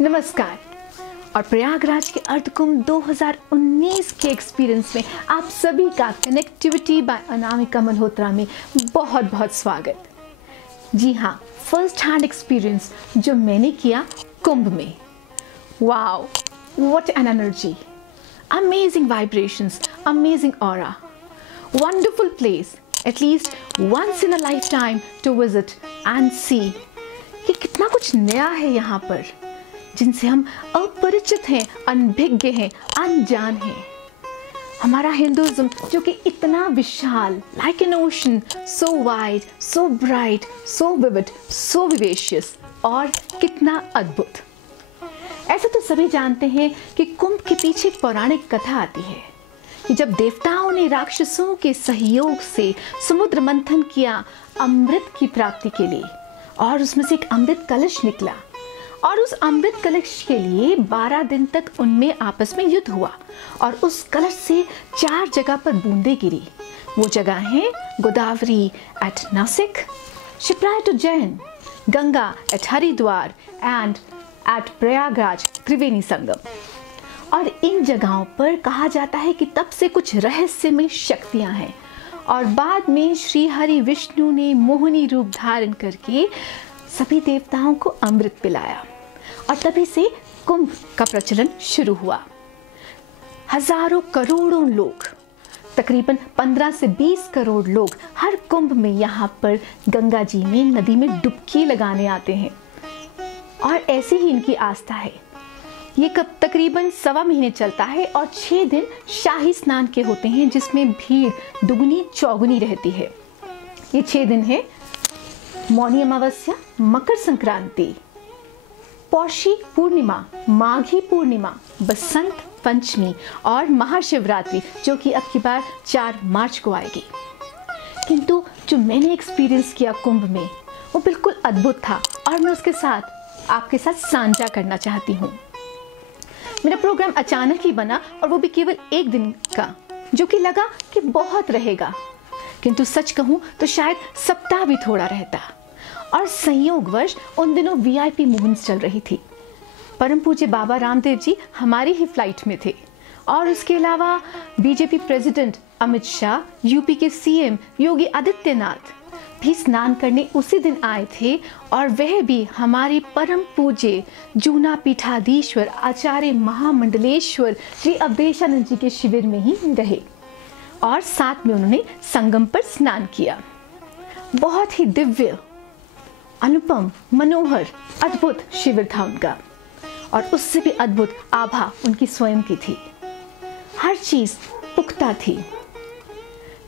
नमस्कार। और प्रयागराज के अर्धकुंभ 2019 के एक्सपीरियंस में आप सभी का कनेक्टिविटी बाय अनामिका मल्होत्रा में बहुत बहुत स्वागत। जी हाँ, फर्स्ट हैंड एक्सपीरियंस जो मैंने किया कुंभ में। Wow, what an energy, amazing vibrations, amazing aura, wonderful place, at least once in a lifetime to visit and see कि कितना कुछ नया है यहाँ पर, जिनसे हम अपरिचित हैं, अनभिज्ञ हैं, अनजान हैं। हमारा हिंदुइज्म जो कि इतना विशाल, like an ocean, so wide, so bright, so vivid, so vivacious और कितना अद्भुत। ऐसा तो सभी जानते हैं कि कुंभ के पीछे एक पौराणिक कथा आती है कि जब देवताओं ने राक्षसों के सहयोग से समुद्र मंथन किया अमृत की प्राप्ति के लिए, और उसमें से एक अमृत कलश निकला, और उस अमृत कलश के लिए 12 दिन तक उनमें आपस में युद्ध हुआ, और उस कलश से 4 जगह पर बूंदें गिरी। वो जगह हैं Godavari at Nashik, Shipra at Ujjain, Ganga at Haridwar and at Prayagraj Triveni Sangam. और इन जगहों पर कहा जाता है कि तब से कुछ रहस्यमय शक्तियां हैं, और बाद में श्री हरि विष्णु ने मोहिनी रूप धारण करके सभी देवताओं को अमृत पिलाया, और तभी से कुंभ का प्रचलन शुरू हुआ। हजारों करोड़ों लोग, तकरीबन 15 से 20 करोड़ लोग हर कुंभ में यहाँ पर गंगा जी में नदी में डुबकी लगाने आते हैं, और ऐसी ही इनकी आस्था है। ये कब तकरीबन 1.25 महीने चलता है, और 6 दिन शाही स्नान के होते हैं, जिसमें भीड़ दुगनी चौगुनी रहती है। ये 6 दिन है मौनी अमावस्या, मकर संक्रांति, पौषी पूर्णिमा, माघी पूर्णिमा, बसंत पंचमी और महाशिवरात्रि, जो कि अब की बार 4 मार्च को आएगी। किंतु जो मैंने एक्सपीरियंस किया कुंभ में वो बिल्कुल अद्भुत था, और मैं उसके साथ आपके साथ साझा करना चाहती हूँ। मेरा प्रोग्राम अचानक ही बना, और वो भी केवल 1 दिन का, जो कि लगा कि बहुत रहेगा, किंतु सच कहूँ तो शायद सप्ताह भी थोड़ा रहता। और संयोगवश उन दिनों VIP मूवमेंट्स चल रही थी। परम पूज्य बाबा रामदेव जी हमारी ही फ्लाइट में थे, और उसके अलावा BJP president Amit Shah, UP के CM योगी आदित्यनाथ भी स्नान करने उसी दिन आए थे, और वह भी हमारे परम पूज्य जूना पीठाधीश्वर आचार्य महामंडलेश्वर श्री अवधेशानंद जी के शिविर में ही रहे, और साथ में उन्होंने संगम पर स्नान किया। बहुत ही दिव्य, अनुपम, मनोहर, अद्भुत शिविर था उनका, और उससे भी अद्भुत आभा उनकी स्वयं की थी। हर चीज पुख्ता थी।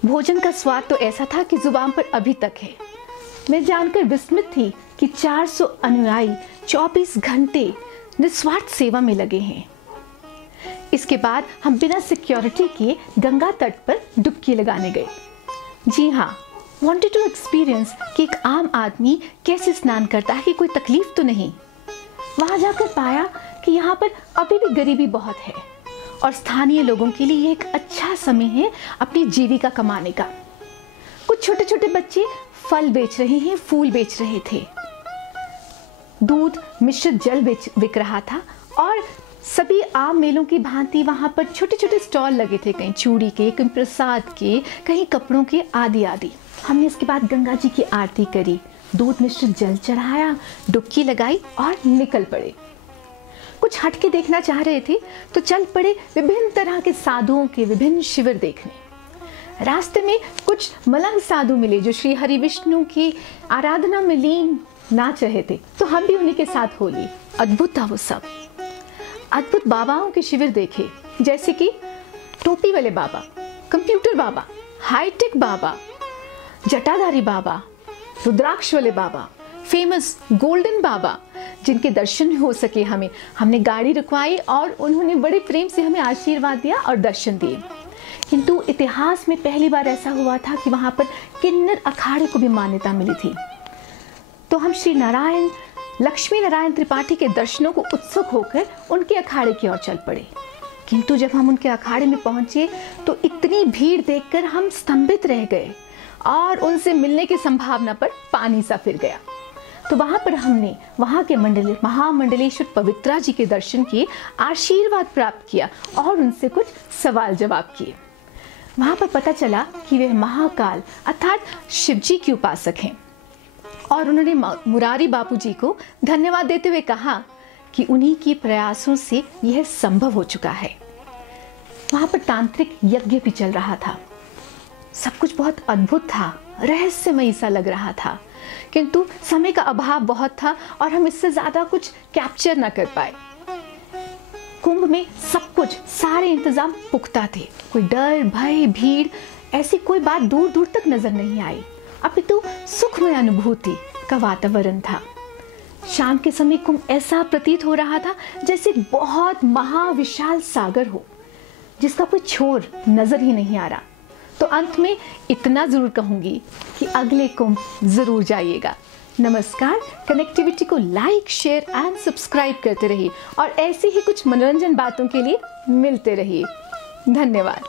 भोजन का स्वाद तो ऐसा था कि जुबान पर अभी तक है। मैं जानकर विस्मित थी कि 400 अनुयायी 24 घंटे निस्वार्थ सेवा में लगे हैं। इसके बाद हम बिना सिक्योरिटी के गंगा तट पर डुबकी लगाने गए। जी हाँ, wanted to experience कि एक आम आदमी कैसे स्नान करता है, कि कोई तकलीफ तो नहीं। वहां जाकर पाया कि यहाँ पर अभी भी गरीबी बहुत है, और स्थानीय लोगों के लिए ये एक अच्छा समय है अपनी जीविका कमाने का। कुछ छोटे छोटे बच्चे फल बेच रहे हैं, फूल बेच रहे थे, दूध मिश्रित जल बिक रहा था, और सभी आम मेलों की भांति वहां पर छोटे छोटे स्टॉल लगे थे, कहीं चूड़ी के, कहीं प्रसाद के, कहीं कपड़ों के, आदि आदि। हमने इसके बाद गंगा जी की आरती करी, दूध मिश्रित जल चढ़ाया, डुबकी लगाई और निकल पड़े। कुछ हटके देखना चाह रहे थे तो चल पड़े विभिन्न तरह के साधुओं के विभिन्न शिविर देखने। रास्ते में कुछ मलंग साधु मिले जो श्री हरि विष्णु की आराधना में लीन नाच रहे थे, तो हम भी उन्हीं के साथ हो लिए। अद्भुत था वो सब। अद्भुत बाबाओं के शिविर देखे, जैसे कि टोपी वाले बाबा, कंप्यूटर बाबा, हाईटेक बाबा, जटाधारी बाबा, रुद्राक्ष वाले बाबा, फेमस गोल्डन बाबा, जिनके दर्शन हो सके हमें। हमने गाड़ी रुकवाई और उन्होंने बड़े प्रेम से हमें आशीर्वाद दिया और दर्शन दिए। किंतु इतिहास में पहली बार ऐसा हुआ था कि वहाँ पर किन्नर अखाड़े को भी मान्यता मिली थी। तो हम श्री नारायण लक्ष्मी नारायण त्रिपाठी के दर्शनों को उत्सुक होकर उनके अखाड़े की ओर चल पड़े। किंतु जब हम उनके अखाड़े में पहुंचे तो इतनी भीड़ देखकर हम स्तंभित रह गए, और उनसे मिलने की संभावना पर पानी सा फिर गया। तो वहाँ पर हमने वहाँ के महामंडलेश्वर पवित्रा जी के दर्शन किए, आशीर्वाद प्राप्त किया और उनसे कुछ सवाल जवाब किए। वहाँ पर पता चला कि वे महाकाल अर्थात शिव जी के उपासक हैं और उन्होंने मुरारी बापू जी को धन्यवाद देते हुए कहा कि उन्हीं के प्रयासों से यह संभव हो चुका है। वहाँ पर तांत्रिक यज्ञ भी चल रहा था। सब कुछ बहुत अद्भुत था, रहस्यमयी सा लग रहा था, किंतु समय का अभाव बहुत था और हम इससे ज़्यादा कुछ कैप्चर न कर पाए। कुंभ में सब कुछ, सारे इंतजाम पुख्ता थे। कोई डर, भय, भीड़ ऐसी कोई बात दूर दूर तक नजर नहीं आई, अपितु सुखमय अनुभूति का वातावरण था। शाम के समय कुंभ ऐसा प्रतीत हो रहा था जैसे बहुत महाविशाल सागर हो जिसका कोई छोर नजर ही नहीं आ रहा। तो अंत में इतना जरूर कहूंगी कि अगले कुंभ जरूर जाइएगा। नमस्कार। कनेक्टिविटी को लाइक, शेयर एंड सब्सक्राइब करते रहिए और ऐसी ही कुछ मनोरंजन बातों के लिए मिलते रहिए। धन्यवाद।